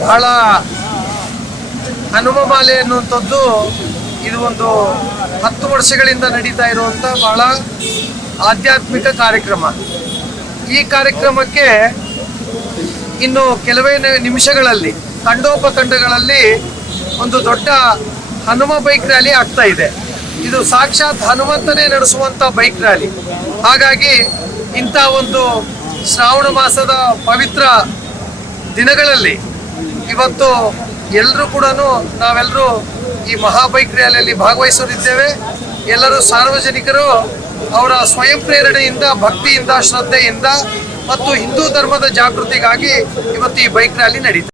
ಬಹಳ ಹನುಮ ಮಾಲೆ ಅನ್ನುವಂಥದ್ದು ಇದು ಒಂದು ಹತ್ತು ವರ್ಷಗಳಿಂದ ನಡೀತಾ ಇರುವಂಥ ಬಹಳ ಆಧ್ಯಾತ್ಮಿಕ ಕಾರ್ಯಕ್ರಮ. ಈ ಕಾರ್ಯಕ್ರಮಕ್ಕೆ ಇನ್ನು ಕೆಲವೇ ನಿಮಿಷಗಳಲ್ಲಿ ತಂಡೋಪತಂಡಗಳಲ್ಲಿ ಒಂದು ದೊಡ್ಡ ಹನುಮ ಬೈಕ್ ರ್ಯಾಲಿ ಆಗ್ತಾ ಇದೆ. ಇದು ಸಾಕ್ಷಾತ್ ಹನುಮಂತನೇ ನಡೆಸುವಂಥ ಬೈಕ್ ರ್ಯಾಲಿ. ಹಾಗಾಗಿ ಇಂಥ ಒಂದು ಶ್ರಾವಣ ಮಾಸದ ಪವಿತ್ರ ದಿನಗಳಲ್ಲಿ ಇವತ್ತು ಎಲ್ಲರೂ ಕೂಡ ನಾವೆಲ್ಲರೂ ಈ ಮಹಾಬೈಕ್ ರ್ಯಾಲಿಯಲ್ಲಿ ಭಾಗವಹಿಸಲಿದ್ದೇವೆ ಎಲ್ಲರೂ ಸಾರ್ವಜನಿಕರು ಅವರ ಸ್ವಯಂ ಪ್ರೇರಣೆಯಿಂದ, ಭಕ್ತಿಯಿಂದ, ಶ್ರದ್ಧೆಯಿಂದ ಮತ್ತು ಹಿಂದೂ ಧರ್ಮದ ಜಾಗೃತಿಗಾಗಿ ಇವತ್ತು ಈ ಬೈಕ್ ರ್ಯಾಲಿ ನಡೀತದೆ